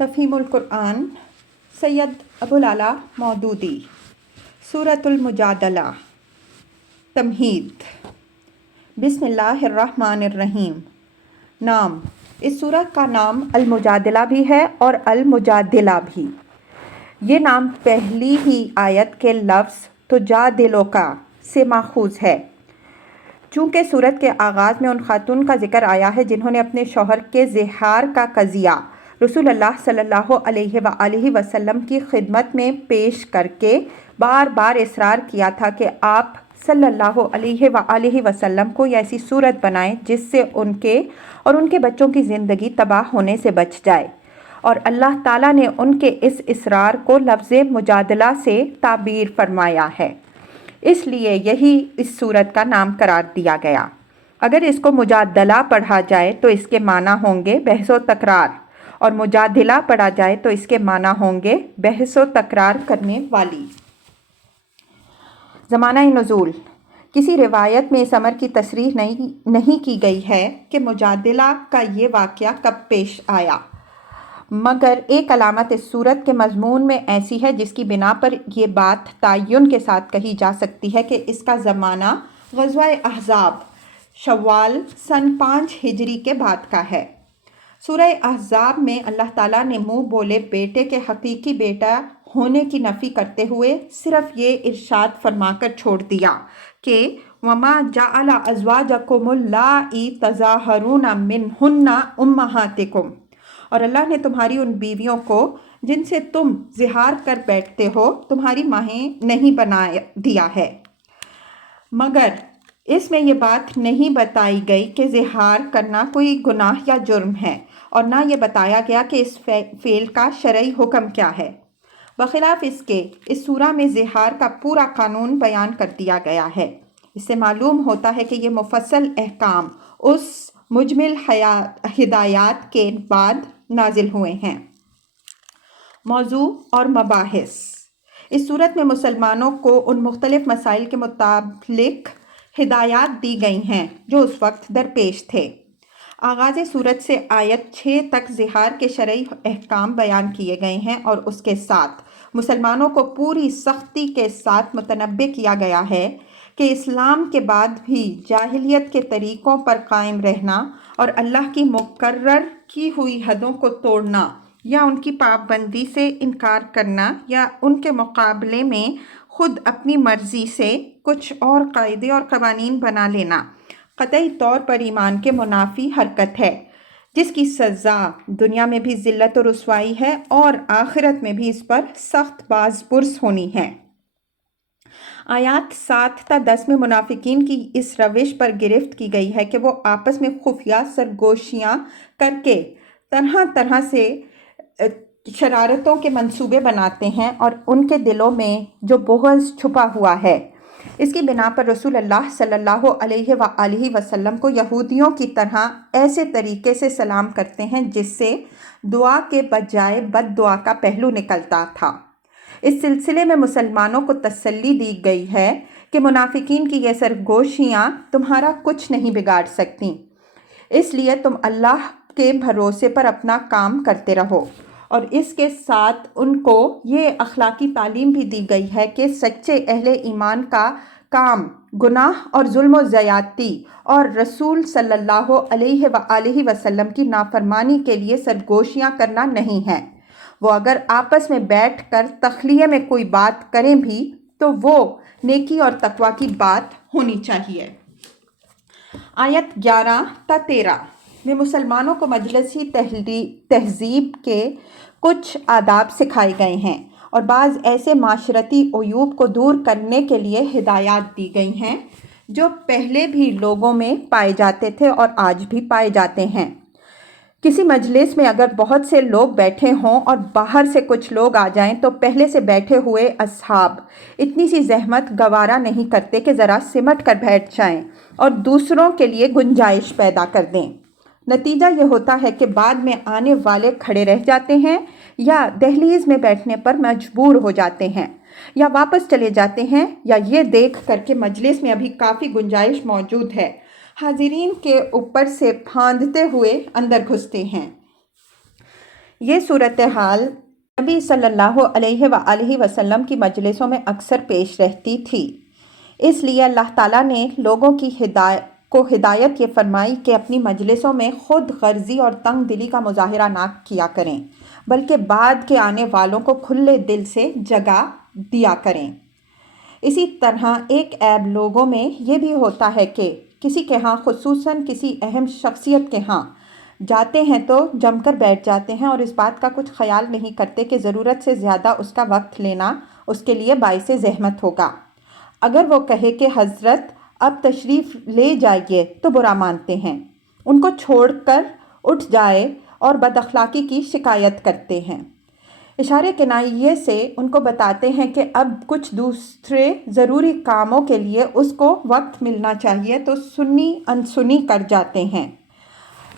تفہیم القرآن سید ابوالعلا مودودی سورۃ المجادلہ تمہید بسم اللہ الرحمن الرحیم۔ نام: اس سورۃ کا نام المجادلہ بھی ہے اور المجادلہ بھی۔ یہ نام پہلی ہی آیت کے لفظ تجادلوکا سے ماخوذ ہے، چونکہ سورت کے آغاز میں ان خاتون کا ذکر آیا ہے جنہوں نے اپنے شوہر کے زہار کا قضیہ رسول اللہ صلی اللہ علیہ وآلہ وسلم کی خدمت میں پیش کر کے بار بار اصرار کیا تھا کہ آپ صلی اللہ علیہ وآلہ وسلم کو ایسی صورت بنائیں جس سے ان کے اور ان کے بچوں کی زندگی تباہ ہونے سے بچ جائے، اور اللہ تعالیٰ نے ان کے اس اصرار کو لفظ مجادلہ سے تعبیر فرمایا ہے، اس لیے یہی اس سورت کا نام قرار دیا گیا۔ اگر اس کو مجادلہ پڑھا جائے تو اس کے معنی ہوں گے بحث و تکرار، اور مجادلہ پڑھا جائے تو اس کے معنی ہوں گے بحث و تکرار کرنے والی۔ زمانہ نزول: کسی روایت میں اس امر کی تصریح نہیں کی گئی ہے کہ مجادلہ کا یہ واقعہ کب پیش آیا، مگر ایک علامت اس سورت کے مضمون میں ایسی ہے جس کی بنا پر یہ بات تعین کے ساتھ کہی جا سکتی ہے کہ اس کا زمانہ غزوہ احزاب شوال سن 5 ہجری کے بعد کا ہے۔ سورہ احزاب میں اللہ تعالیٰ نے منہ بولے بیٹے کے حقیقی بیٹا ہونے کی نفی کرتے ہوئے صرف یہ ارشاد فرما کر چھوڑ دیا کہ وَمَا جَعَلَ أَزْوَاجَكُمُ اللَّائِي تَظَاهَرُونَ مِنْهُنَّ أُمَّهَاتِكُمْ، اور اللہ نے تمہاری ان بیویوں کو جن سے تم زہار کر بیٹھتے ہو تمہاری مائیں نہیں بنا دیا ہے، مگر اس میں یہ بات نہیں بتائی گئی کہ زہار کرنا کوئی گناہ یا جرم ہے، اور نہ یہ بتایا گیا کہ اس فعل کا شرعی حکم کیا ہے۔ بخلاف اس کے اس سورہ میں زہار کا پورا قانون بیان کر دیا گیا ہے۔ اس سے معلوم ہوتا ہے کہ یہ مفصل احکام اس مجمل ہدایات کے بعد نازل ہوئے ہیں۔ موضوع اور مباحث: اس سورت میں مسلمانوں کو ان مختلف مسائل کے متعلق ہدایات دی گئی ہیں جو اس وقت درپیش تھے۔ آغاز سورت سے آیت 6 تک زہار کے شرعی احکام بیان کیے گئے ہیں، اور اس کے ساتھ مسلمانوں کو پوری سختی کے ساتھ متنبہ کیا گیا ہے کہ اسلام کے بعد بھی جاہلیت کے طریقوں پر قائم رہنا اور اللہ کی مقرر کی ہوئی حدوں کو توڑنا یا ان کی پابندی سے انکار کرنا یا ان کے مقابلے میں خود اپنی مرضی سے کچھ اور قاعدے اور قوانین بنا لینا قطعی طور پر ایمان کے منافی حرکت ہے، جس کی سزا دنیا میں بھی ذلت و رسوائی ہے اور آخرت میں بھی اس پر سخت باز پرس ہونی ہے۔ آیات 7 تا 10 میں منافقین کی اس روش پر گرفت کی گئی ہے کہ وہ آپس میں خفیہ سرگوشیاں کر کے طرح طرح سے شرارتوں کے منصوبے بناتے ہیں، اور ان کے دلوں میں جو بغض چھپا ہوا ہے اس کی بنا پر رسول اللہ صلی اللہ علیہ وآلہ وسلم کو یہودیوں کی طرح ایسے طریقے سے سلام کرتے ہیں جس سے دعا کے بجائے بد دعا کا پہلو نکلتا تھا۔ اس سلسلے میں مسلمانوں کو تسلی دی گئی ہے کہ منافقین کی یہ سرگوشیاں تمہارا کچھ نہیں بگاڑ سکتی، اس لیے تم اللہ کے بھروسے پر اپنا کام کرتے رہو، اور اس کے ساتھ ان کو یہ اخلاقی تعلیم بھی دی گئی ہے کہ سچے اہل ایمان کا کام گناہ اور ظلم و زیادتی اور رسول صلی اللہ علیہ وآلہ وسلم کی نافرمانی کے لیے سرگوشیاں کرنا نہیں ہے۔ وہ اگر آپس میں بیٹھ کر تخلیہ میں کوئی بات کریں بھی تو وہ نیکی اور تقوی کی بات ہونی چاہیے۔ آیت 11 تا 13 میں مسلمانوں کو مجلسی تہذیب کے کچھ آداب سکھائے گئے ہیں، اور بعض ایسے معاشرتی عیوب کو دور کرنے کے لیے ہدایات دی گئی ہیں جو پہلے بھی لوگوں میں پائے جاتے تھے اور آج بھی پائے جاتے ہیں۔ کسی مجلس میں اگر بہت سے لوگ بیٹھے ہوں اور باہر سے کچھ لوگ آ جائیں تو پہلے سے بیٹھے ہوئے اصحاب اتنی سی زحمت گوارا نہیں کرتے کہ ذرا سمٹ کر بیٹھ جائیں اور دوسروں کے لیے گنجائش پیدا کر دیں۔ نتیجہ یہ ہوتا ہے کہ بعد میں آنے والے کھڑے رہ جاتے ہیں یا دہلیز میں بیٹھنے پر مجبور ہو جاتے ہیں، یا واپس چلے جاتے ہیں، یا یہ دیکھ کر کہ مجلس میں ابھی کافی گنجائش موجود ہے حاضرین کے اوپر سے پھاندتے ہوئے اندر گھستے ہیں۔ یہ صورتحال نبی صلی اللہ علیہ وآلہ وسلم کی مجلسوں میں اکثر پیش رہتی تھی، اس لیے اللہ تعالیٰ نے لوگوں کی ہدایت یہ فرمائی کہ اپنی مجلسوں میں خود غرضی اور تنگ دلی کا مظاہرہ نہ کیا کریں، بلکہ بعد کے آنے والوں کو کھلے دل سے جگہ دیا کریں۔ اسی طرح ایک عیب لوگوں میں یہ بھی ہوتا ہے کہ کسی کے ہاں، خصوصاً کسی اہم شخصیت کے ہاں جاتے ہیں تو جم کر بیٹھ جاتے ہیں اور اس بات کا کچھ خیال نہیں کرتے کہ ضرورت سے زیادہ اس کا وقت لینا اس کے لیے باعث زحمت ہوگا۔ اگر وہ کہے کہ حضرت اب تشریف لے جائیے تو برا مانتے ہیں، ان کو چھوڑ کر اٹھ جائے اور بد اخلاقی کی شکایت کرتے ہیں۔ اشارے کنائیے سے ان کو بتاتے ہیں کہ اب کچھ دوسرے ضروری کاموں کے لیے اس کو وقت ملنا چاہیے تو سنی انسنی کر جاتے ہیں۔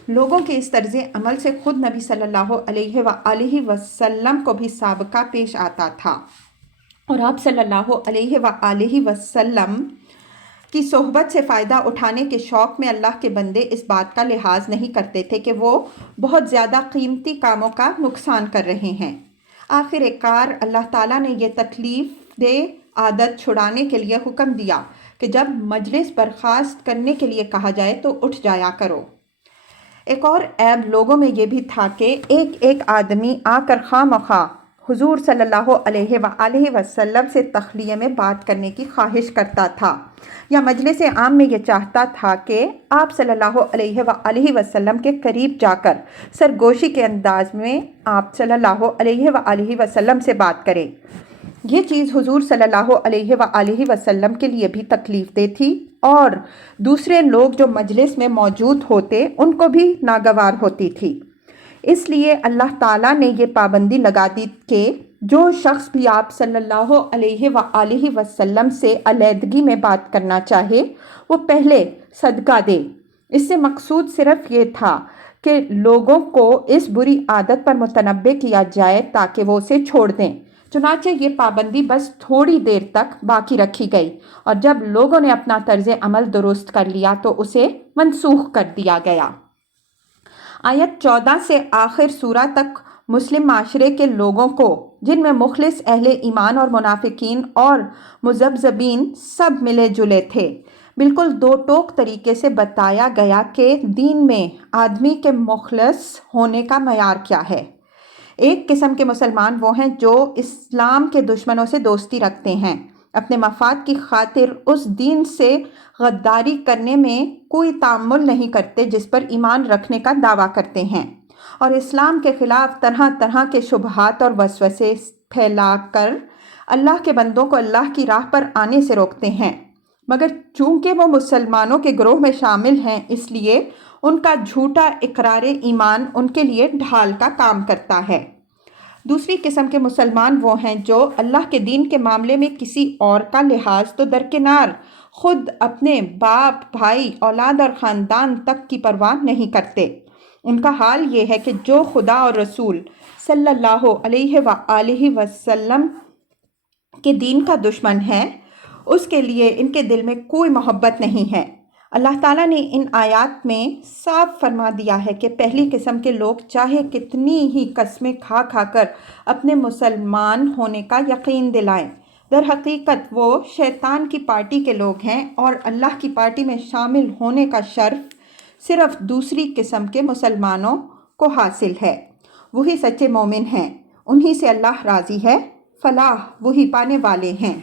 لوگوں کے اس طرز عمل سے خود نبی صلی اللہ علیہ وآلہ وسلم کو بھی سابقہ پیش آتا تھا، اور آپ صلی اللہ علیہ وآلہ وسلم کی صحبت سے فائدہ اٹھانے کے شوق میں اللہ کے بندے اس بات کا لحاظ نہیں کرتے تھے کہ وہ بہت زیادہ قیمتی کاموں کا نقصان کر رہے ہیں۔ آخر کار اللہ تعالیٰ نے یہ تکلیف دہ عادت چھڑانے کے لیے حکم دیا کہ جب مجلس برخاست کرنے کے لیے کہا جائے تو اٹھ جایا کرو۔ ایک اور عیب لوگوں میں یہ بھی تھا کہ ایک آدمی آ کر خواہ مخواہ حضور صلی اللہ علیہ وآلہ وسلم سے تخلیہ میں بات کرنے کی خواہش کرتا تھا، یا مجلس عام میں یہ چاہتا تھا کہ آپ صلی اللہ علیہ وآلہ وسلم کے قریب جا کر سرگوشی کے انداز میں آپ صلی اللہ علیہ وآلہ وسلم سے بات کرے۔ یہ چیز حضور صلی اللہ علیہ وآلہ وسلم کے لیے بھی تکلیف دہ تھی، اور دوسرے لوگ جو مجلس میں موجود ہوتے ان کو بھی ناگوار ہوتی تھی۔ اس لیے اللہ تعالیٰ نے یہ پابندی لگا دی کہ جو شخص بھی آپ صلی اللہ علیہ وآلہ وسلم سے علیحدگی میں بات کرنا چاہے وہ پہلے صدقہ دے۔ اس سے مقصود صرف یہ تھا کہ لوگوں کو اس بری عادت پر متنبہ کیا جائے تاکہ وہ اسے چھوڑ دیں۔ چنانچہ یہ پابندی بس تھوڑی دیر تک باقی رکھی گئی، اور جب لوگوں نے اپنا طرز عمل درست کر لیا تو اسے منسوخ کر دیا گیا۔ آیت 14 سے آخر سورہ تک مسلم معاشرے کے لوگوں کو، جن میں مخلص اہل ایمان اور منافقین اور مذبذبین سب ملے جلے تھے، بالکل دو ٹوک طریقے سے بتایا گیا کہ دین میں آدمی کے مخلص ہونے کا معیار کیا ہے۔ ایک قسم کے مسلمان وہ ہیں جو اسلام کے دشمنوں سے دوستی رکھتے ہیں، اپنے مفاد کی خاطر اس دین سے غداری کرنے میں کوئی تعامل نہیں کرتے جس پر ایمان رکھنے کا دعویٰ کرتے ہیں، اور اسلام کے خلاف طرح طرح کے شبہات اور وسوسے پھیلا کر اللہ کے بندوں کو اللہ کی راہ پر آنے سے روکتے ہیں، مگر چونکہ وہ مسلمانوں کے گروہ میں شامل ہیں اس لیے ان کا جھوٹا اقرار ایمان ان کے لیے ڈھال کا کام کرتا ہے۔ دوسری قسم کے مسلمان وہ ہیں جو اللہ کے دین کے معاملے میں کسی اور کا لحاظ تو درکنار، خود اپنے باپ، بھائی، اولاد اور خاندان تک کی پرواہ نہیں کرتے۔ ان کا حال یہ ہے کہ جو خدا اور رسول صلی اللہ علیہ وآلہ وسلم کے دین کا دشمن ہے، اس کے لیے ان کے دل میں کوئی محبت نہیں ہے۔ اللہ تعالیٰ نے ان آیات میں صاف فرما دیا ہے کہ پہلی قسم کے لوگ چاہے کتنی ہی قسمیں کھا کھا کر اپنے مسلمان ہونے کا یقین دلائیں، در حقیقت وہ شیطان کی پارٹی کے لوگ ہیں، اور اللہ کی پارٹی میں شامل ہونے کا شرف صرف دوسری قسم کے مسلمانوں کو حاصل ہے۔ وہی سچے مومن ہیں، انہی سے اللہ راضی ہے، فلاح وہی پانے والے ہیں۔